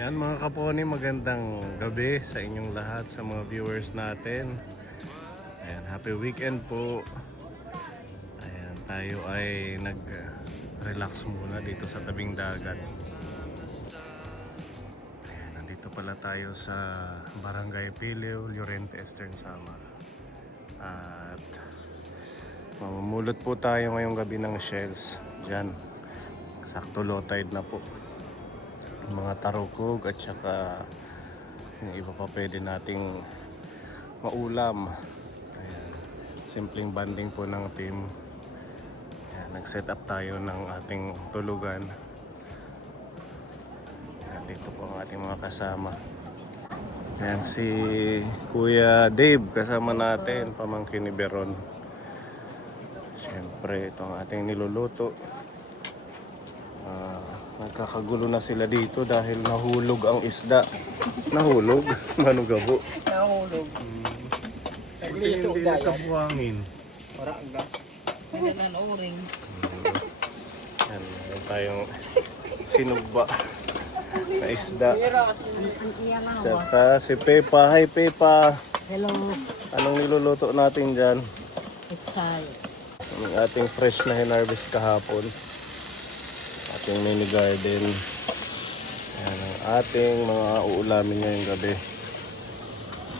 Yan mga kaponi, magandang gabi sa inyong lahat, sa mga viewers natin. Ayan, happy weekend po. Ayan, tayo ay nag-relax muna dito sa tabing dagat. Ayan, nandito pala tayo sa Barangay Pilio, Llorente, Eastern Samar. At mamumulot po tayo ngayong gabi ng shells. Diyan, sakto low tide na po. Mga tarukog at saka yung iba pa pwede nating maulam. Ayan. Simpleng banding po ng team. Ayan, nag-set up tayo ng ating tulugan. Ayan, dito po ang ating mga kasama. Ayan, si Kuya Dave kasama natin, pamangkin ni Beron. Siyempre ito ang ating niluluto. Nagkakagulo na sila dito dahil nahulog ang isda. Nahulog? Anong gabo? Nahulog. Hindi nakabuhangin. Wala ka. May nananoring. Yan, meron tayong sinugba na isda. Saka si Pepa. Hi Pepa. Hello, Anong niluluto natin dyan? Pechay. Ang ating fresh na hinarvest kahapon. Ating mini garden. Ayan ang ating mga uulamin ngayong gabi.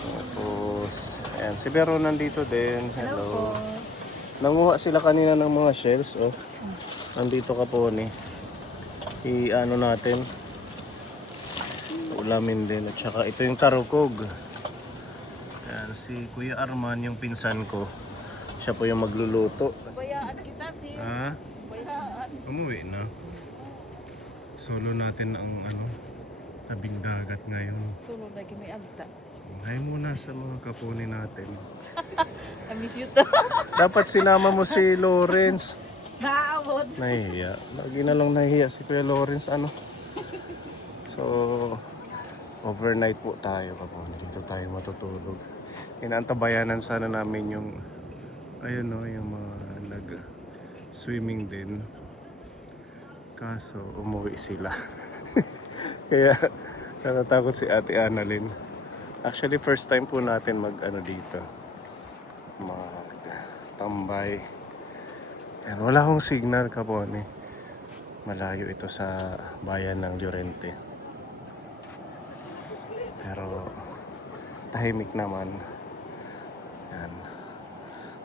Tapos, ayan, si Vero nandito din. Hello. Nanguha sila kanina ng mga shells. Oh. Nandito ka po ni. I-ano natin. Ulamin din. At saka ito yung tarukog. Ayan, si Kuya Arman, yung pinsan ko. Siya po yung magluluto. Bayaan kita si Ha? Bayaan. Umuwi na. Solo natin ang tabing dagat ngayon. Sunod lagi may agta. Hi muna sa mga kapuni natin. I miss you to. Dapat sinama mo si Lawrence. Naawod. Nahihiya. Lagi na lang nahihiya si Kuya Lawrence. So, overnight po tayo kapuni. Dito tayo matutulog. Inaantabayanan sana namin yung yung mga nag-swimming din. Kaso umuwi sila. Kaya natatakot si Ate Annalyn. Actually first time po natin dito. Mag-tambay. And wala akong signal kaponi. Malayo ito sa bayan ng Llorente. Pero tahimik naman. Yan.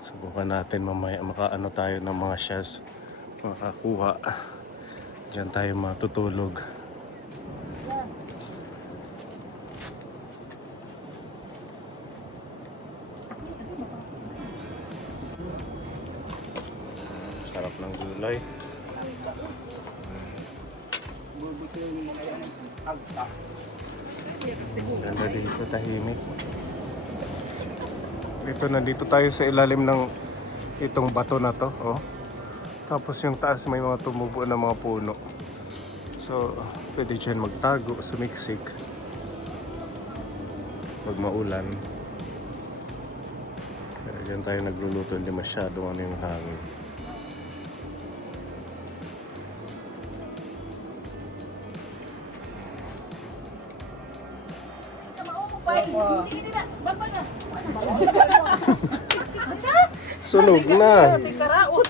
Subukan natin mamaya makaano tayo ng mga shells. Makakuha. Diyan tayo matutulog. Sarap ng gulay. Ganda dito, tahimik. Nandito tayo sa ilalim ng itong bato na to. Oh. Tapos yung taas may mga tumubo na mga puno. So, pwede dyan magtago, sumiksik. Pag maulan. Kaya dyan tayo nagluluto, hindi masyadong yung hangin. Sunog na! Karaot.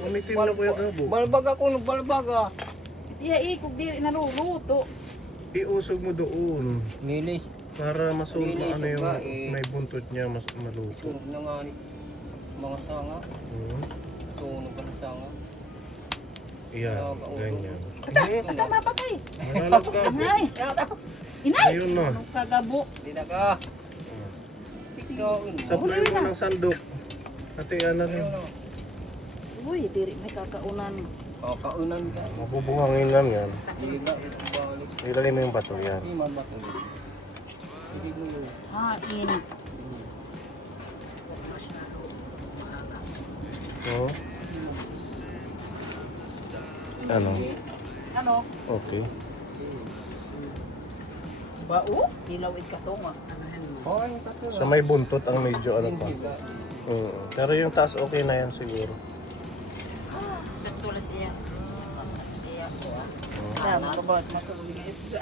Umitim na Kuya Gabo. Balbag ako, balbaga. Iya ikog diri naluluto. Iusog mo doon. Nilis. Para masulog Linis yung ba, eh. may buntot niya, mas maluto. Sunog na nga ni mga sanga. Sunog ka ng sanga. Iyan, ganyan. Ata mapatay. Malalap ka. Inay. Inay. Ayun na. Anong kagabo? Hindi na ka. Ikaw, Sablay mo ng sandok. Ate, ano rin. Uy, diri may kakaunan. Kaunan ka. Mabubungangin lang yan. Hindi na ito balik. Ilagay mo yung bato yan. Hindi man matuloy. Hindi mo yun. Hain. Oo. Ano? Ano? Okay. Bao? Dilaw ikatunga. Oo, yung tatlo. Sa may buntot ang medyo pa. Hindi ba? Pero yung taas okay na yan siguro. Sa tulad niya. Dami ko ba masuk di isda.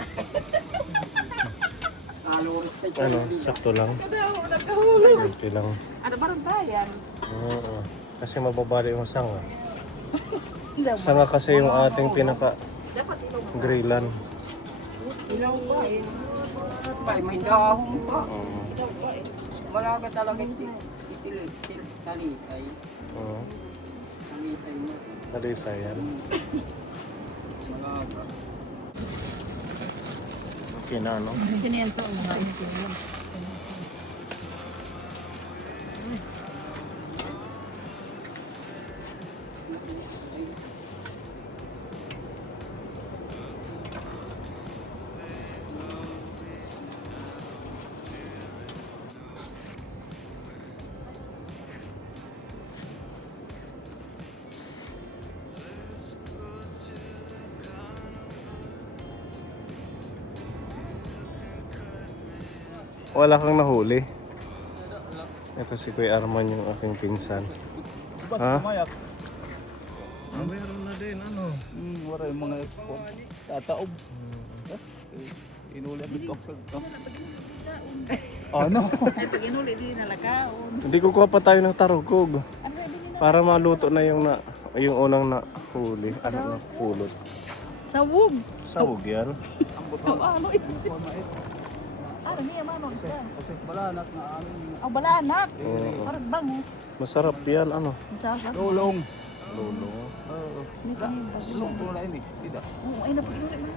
Kaloris pa ito. Ano, sakto lang. Nagkahuli. Kunti lang. Ano barang bayan? Oo. Kasi mababali yung sanga. Ilaw ba? Sanga kasi yung ating pinaka Dapat ilaw ba? grillan. Ilaw pa eh. Bay, may dahon pa. Ilaw ba eh? Malaga talaga itilit. Talisay. Oo. Talisay mo. Nalisa yan. Malaga. Okay na, no? Siniyan sa mga siniyan. Wala kang nahuli. Ito si Kuya Arman yung aking pinsan. Ha? Meron na din, ano? Wala yung mga tataob. Inuli ang ito. Ano? Ito ginuli di nalakaon. Hindi kukuha pa tayo ng tarugog. Ano din Para maluto na yung unang nahuli. Ano na pulot. Sawog. Sawog yan. Ano ito? Ano niya manon isda? Kasi balanat na ano. Oh balanak. Oo. Parang bango. Masarap yan, ano? Sasa. Lulong. Lulong. Oo. Ni kanin Lulong po na ini. Tidak. Oh, ay napunulit mo.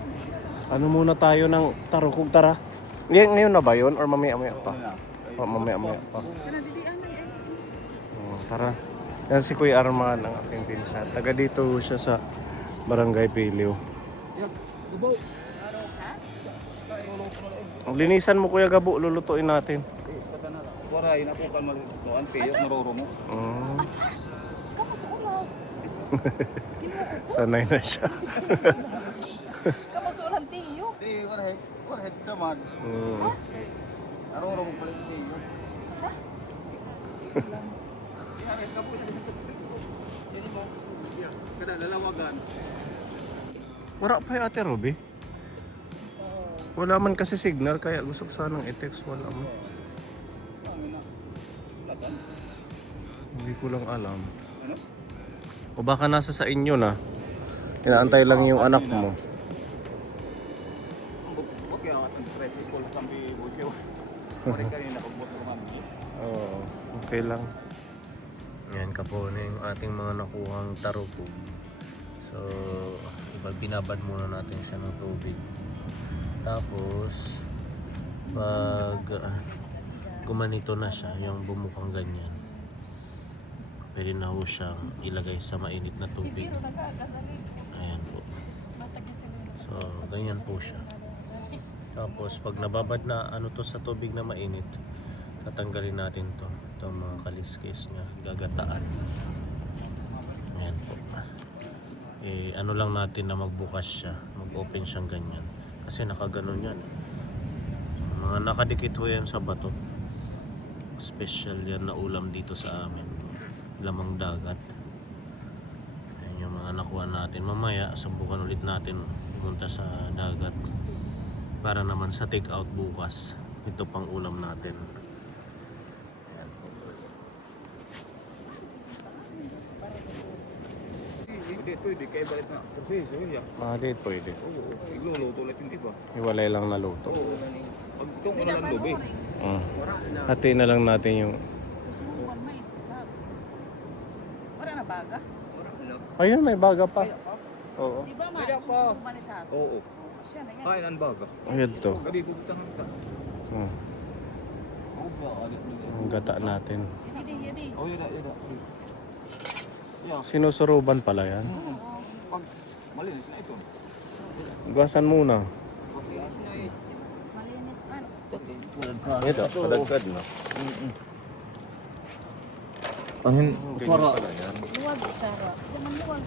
Ano muna tayo ng tarugog, tara. Ngayon na ba yun? Or mamaya-maya pa? Wala. O, mamaya-maya pa. Kana didi ano eh. Tara. Yan si Kuya Arman, ang aking pinsan. Taga dito siya sa Barangay Piliw. Yak. Ubaw. Linisan mo Kuya Gabo, lulutuin natin. Basta ka na. Waray na po kan malutuan. Tiyok naroro mo. Kamu sa ulaw. Sanay na siya. Kamu sa ulan tiyo. Di, waray. Waray tamad. Naroro mo pala tiyo. Kada lalawagan. Wala pa yung Ate Ruby. Wala man kasi signal, kaya gusto ko sanang i-text. Wala man. Hindi ko lang alam. Ano? O baka nasa sa inyo na. Inaantay lang yung anak mo. Okay, ang tricycle kami bukaw. Waray kanina kung buto kami. Oo, okay lang. Yan kapone yung ating mga nakuhang tarugog. So, binabad muna natin siya ng tubig. Tapos, pag gumanito na siya, yung bumukang ganyan, pwede na ho siyang ilagay sa mainit na tubig. Ayan po. So, ganyan po siya. Tapos, pag nababad na ano to sa tubig na mainit, tatanggalin natin to. Itong mga kaliskis niya, gagataan. Ayan po. Ano lang natin na magbukas siya, mag-open siyang ganyan. Kasi nakaganon yan. Mga nakadikit ho yan sa bato. Special yan na ulam dito sa amin. Lamang dagat. Ayan yung mga nakuha natin. Mamaya, subukan ulit natin pumunta sa dagat. Para naman sa take out bukas. Ito pang ulam natin. Pwede, kaya balik na. Proseso yan. Dito pwede. Oo, igluluto ulit yung iba. Iwalay lang na luto. Oo. Pag itong ano ng lubi. Hati na lang natin yung... Suwan may. Wala na baga. Ayun, may baga pa. Oo. Di ba ma? Pwede ako. Manita. Oo. Siya na yan. Kain ang baga. Ayun to. Kadi bubutahan ka. Oo ba? Alit mo Ang gata natin. Yadi, yadi. Oh, yun na. Yeah. Sinusuruban pala yan. Pag malinis na ito. Gasan muna. Malinis man. Ito, padagkad no? Angin, Ganyan pala yan. Luwag, Sarah. Siya man luwag.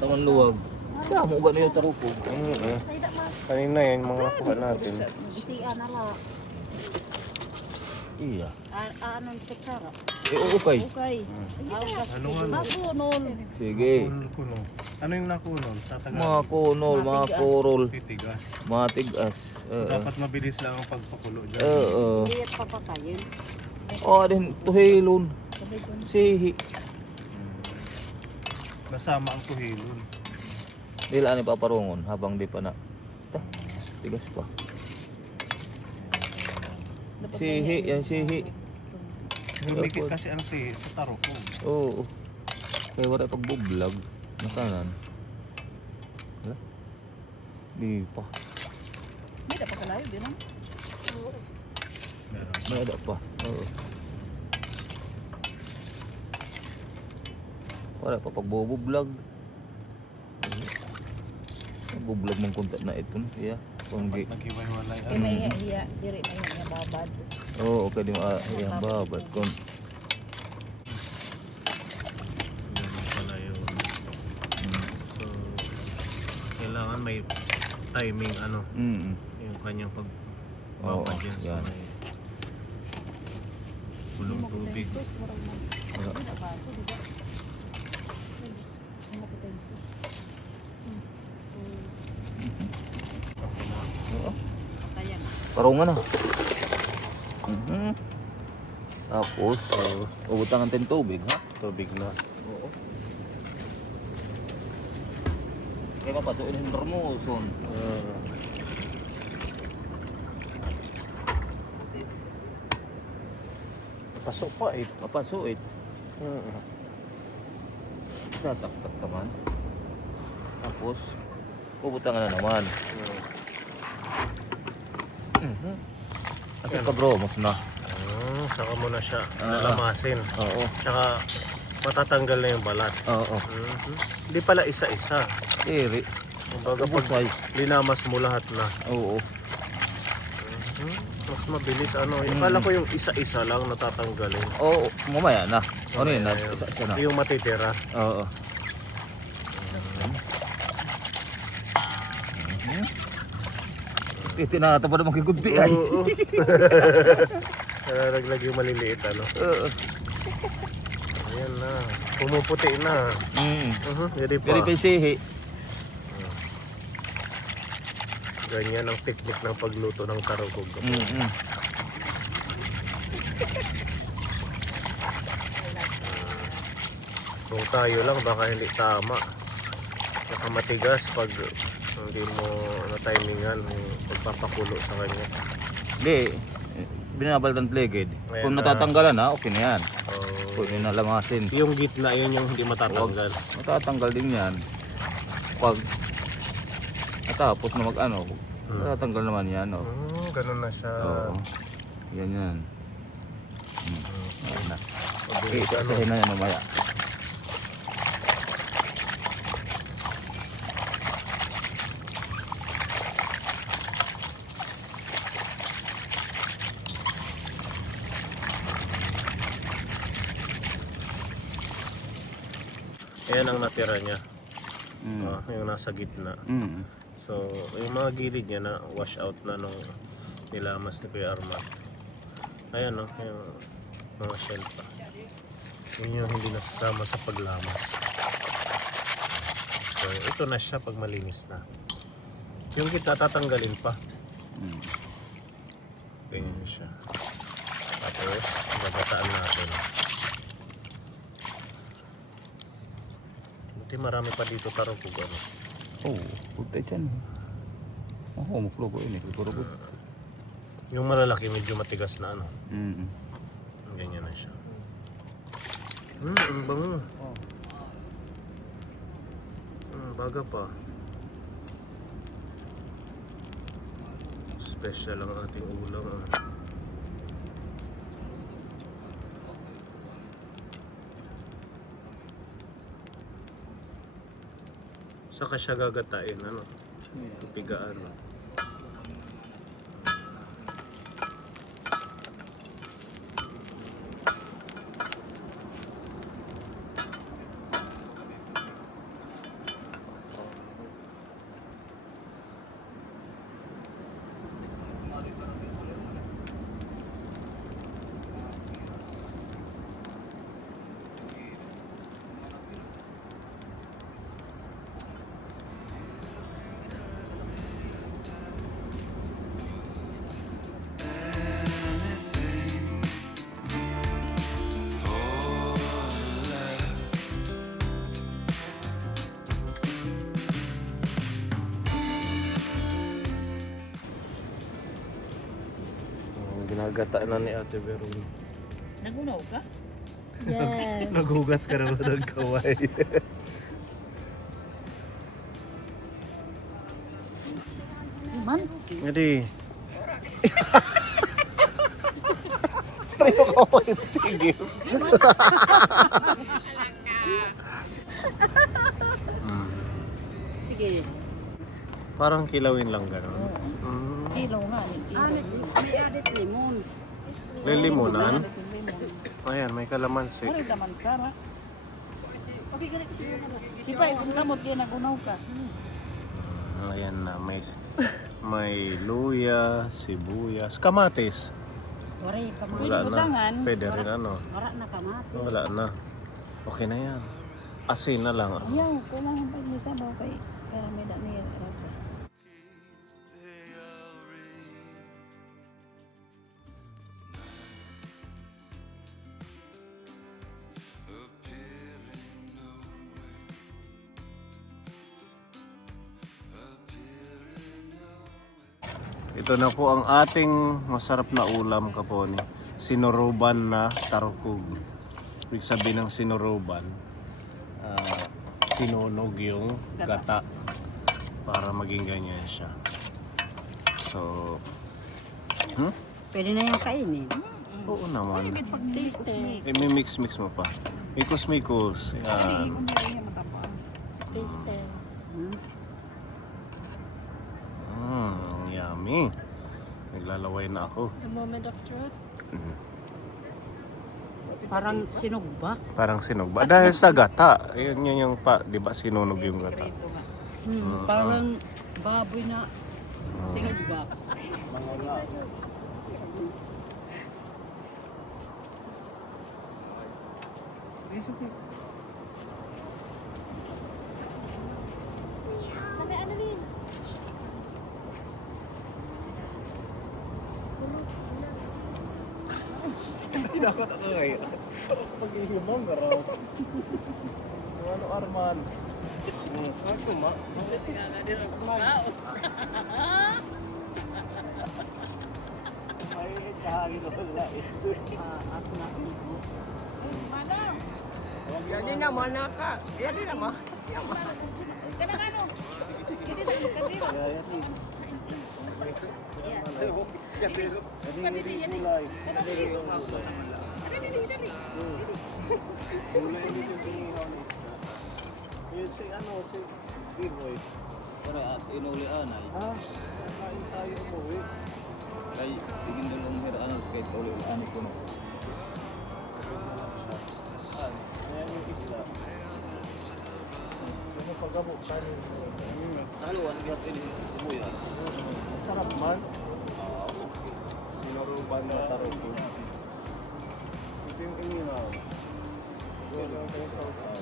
taman luwag. Damo ba na yung tarupo? Sayda ma. Kanina yan, mga nakuha natin. Isian na la. Iya. Anong kutsara? Okay. Okay. Ano nga? Masunol. Sige. Kunol. Ano yung nakunol? Sa Mga Tagalog? kunol, mga Matigas. kurol, Titigas. mga tigas. Dapat mabilis lang ang pagpakulo dyan. Oo. Liit papatayin. Oh, din tuhilon. Sihi. Masama ang tuhilon. Dila ni paparungon habang di pa na. Ta, tigas pa. Sihi, yan sihi. Lumikit kasi ang sa taroko. Oo. Kaya wala pagbublag. Nakanan. Wala. Di pa. May dapat kalayo din ah. Meron. May ada pa. Oo. Wala pa pagbublag. Bublag mong kunta na ito. Yeah. Panggi. Naghiwalay. Kaya may hiya. Diri na hiya babad. Oo, okay di mo yan babad kon. Ganun pala yun. So, kailangan may timing ano, yung kanyang Oo, pagbabad yan sa yan. may bulong tubig. Wala. Hindi na baso, di ba? Ang makita yung sus. Oo. Patayan. Parungan na. Tapos, ubutangan din tubig, ha? Tubig na. Oo. Kaya papasukin yung hormoson. Pasok pa eh. Papasukin. Tatak-tak naman. Tapos, ubutangan na naman. Kasi kabromos na. Saka mo na siya Ah. nalamasin. Oo. Tsaka matatanggal na yung balat. Oo. Hindi pala isa-isa. Iri. Kumbaga pag Ubusay. linamas mo lahat na. Oo. Mas mabilis ano. Akala ko yung isa-isa lang natatanggalin. Oo, mamaya na. Ano yun? Ayun. Isa-isa na. Yung matitira. Oo. Tinata pa naman kigudbi ay. Oo. Naraglag yung maliliit ano. Oo. Ayan na. Pumuputi na. Hindi pa. Pero pisihi. Ganyan ang teknik ng pagluto ng karugog. Kung tayo lang baka hindi tama. Baka matigas pag hindi mo na-timingan yung pagpapakulo sa kanya. Hindi. Binabaltan plegid. Ayan Kung na. natatanggalan ha, okay na yan. Oh, Pwede na lamasin. yung gitna yun yung hindi matatanggal. Matatanggal din yan. Pag natapos na mag-ano, matatanggal naman yan. Oh. Ganun na siya. Oo. Yan yan. Ayan na. Okay, Mabilis, ano. isahin na yan mamaya. Ayan ang natira niya. Yung nasa gitna. So, yung mga gilid niya na wash out na nung nilamas ni Kuya Arman. Ayan no, yung mga shell pa. Yun yung hindi nasasama sa paglamas. So, ito na siya pag malinis na. Yung kita tatanggalin pa. Ganyan siya. Tapos, babataan natin. Buti marami pa dito tarugog ano. Oh, putay siyan. Oh, muklugo yun eh. Kukurugod. Yung malalaki medyo matigas na ano. Mm. Ganyan na siya. Ang bango. Baga pa. Special ang ating ulam. Saka siya gagatain, ano? Pigaan. Nagata na ni Ate Veron. Nagunaw ka? Yes. Naghugas ka naman ng kaway. Man. Hindi. Pareho kaway tigil. Sige. Parang kilawin lang gano'n. Kilo nga. May added lemon. Lilimunan. Ayan, may kalamansi. Ano naman, Sarah? Okay, ganit siya naman. Di ba, itong kamot kaya nagunaw ka? Ayan na, may luya, sibuyas, kamatis. Waray, kamot. Wala na. Butangan. Pwede rin ano. Wala na kamati. Wala na. Okay na yan. Asin na lang. Ayaw, kailangan pa niya sa daw kay para may dami yung rasa. Ito na po ang ating masarap na ulam kaponi. Sinuruban na tarukog. Ibig sabihin ng sinuruban, sinunog yung gata para maging ganyan siya. So, Pwede na yung kainin. oo naman. Taste. May mix-mix mo pa. Mikos-mikos. Yan. Taste. Yummy. Naglalaway na ako. The moment of truth. Parang sinog ba? Parang sinog ba? Dahil sa gata. Yun yung di ba sinunog yung gata? Parang baboy na sinog ba? Hindi na ako nakakaya. Pag-ihimong ka raw. Ano Arman? Ako ma. Ay, kahangin ko wala eh. Ako na ibo. Yan na mana ka. Yan na ma. Si ano, si Biboy. Para at inulian ay. Kain tayo mo eh. Kay tigin doon ang hiraan sa kahit ulian ko no. Ayan yung isla. Ano pagkabo, kanin. Haluan gyud ini sibuya. Masarap man. Sinuruban na taroko. Ito yung iminaw. Wala kang sausaw.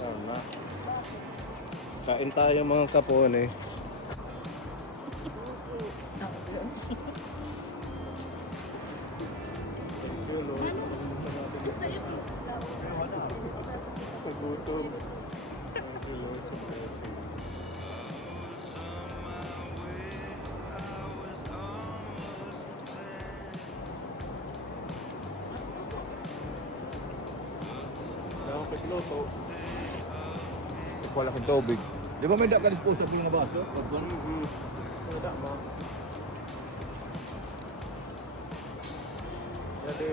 Na. Kain tayo mga kapone. Sa gutom. Luto. Wala kang tubig. Di ba may ka disposable na baso? Wala mo. Jadi,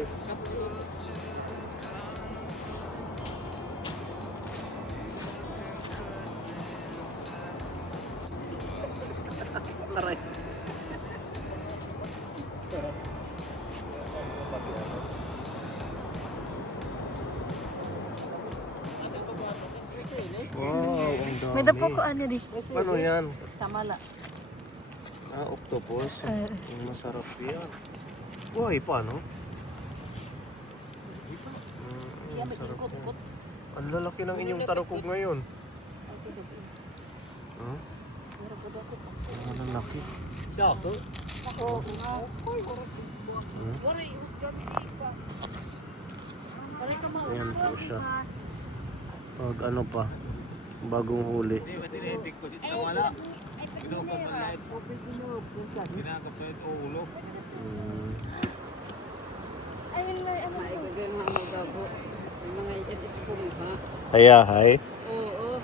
Wow, ang dami. May dapo ko ano di. Ano yan? Tamala. Octopus. Masarap yan. Buhay pa, no? Masarap yan. Ang lalaki ng inyong tarukog ngayon. Huh? Ang lalaki. Siya ako. Ayan po siya. Pag ano pa, bagong huli. Tinitik ko si Tawala. Kinakapit ulo. Ayun na, ano po. Mga esponja. Hayahay. Oo.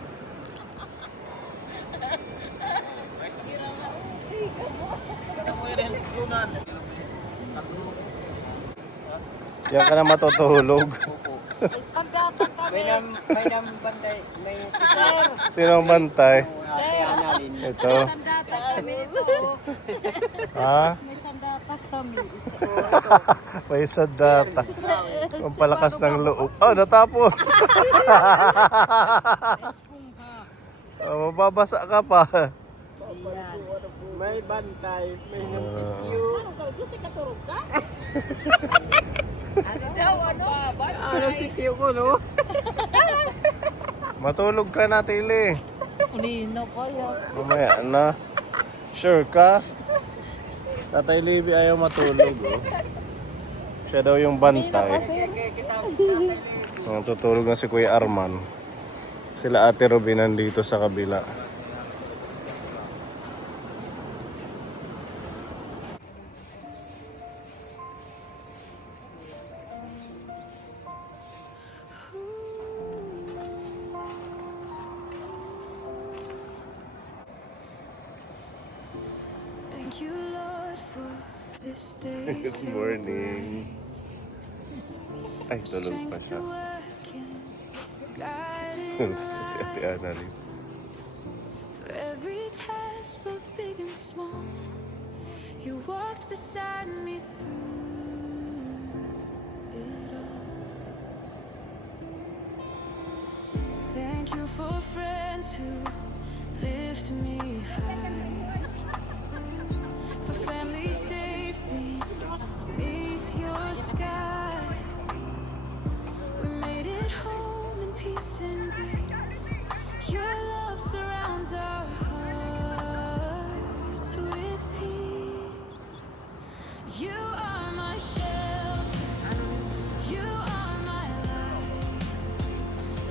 Diyan ka na matutulog. May nambantay. May sisar. Sino ang bantay? Ate Annalyn. Ito. Sandata kami ito. Ha? May sandata kami. May sadata. Ang palakas ng loob. Oh, natapon. Mababasa ka pa. May bantay, may nagsipyo. Ano ka? Dito ka turog ka? Ano daw, ano? Ano sityo ko, no? Matulog ka na, Tili. Nino ko yun. Mamaya na. Sure ka? Tatay Libby ayaw matulog, oh. Siya daw yung bantay. Tutulog na si Kuya Arman. Sila Ate Robin nandito sa kabila. Thank you, Lord, for this day. Good morning. Ay, tulog pa Strength siya. to work in, guiding Si Ate Annalyn. for every task, both big and small. You walked beside me through it all. Thank you for friends who lift me high, for family safe beneath your sky. We made it home in peace and grace. Your love surrounds our hearts with peace. You are my shelter. You are my light.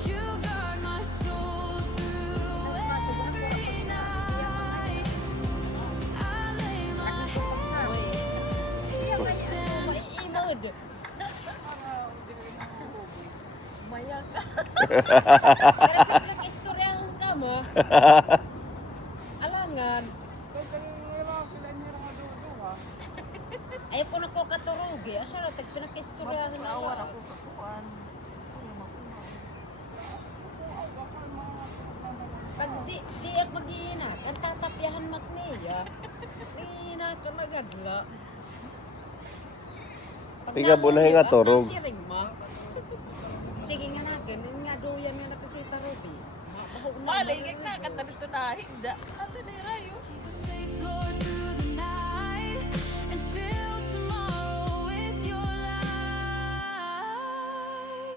You guard my soul through every night. I lay my head in peace and Inod. Maya ka. Nag-istoryahan ka mo. Alangan. Ayaw ko na ko katurugi. Asa na, pinag-istoryahan na awar ako. Pag di ak mag-iinat, ang tatapyahan mat niya. Iinat ka magadla. Tiga bunahin nga turog. Sige nga natin, nga doyan nga nakikita Ruby. Maligig na, katabi ito na. Hindi. Ate na rayo. keep us safe, Lord, through the night and fill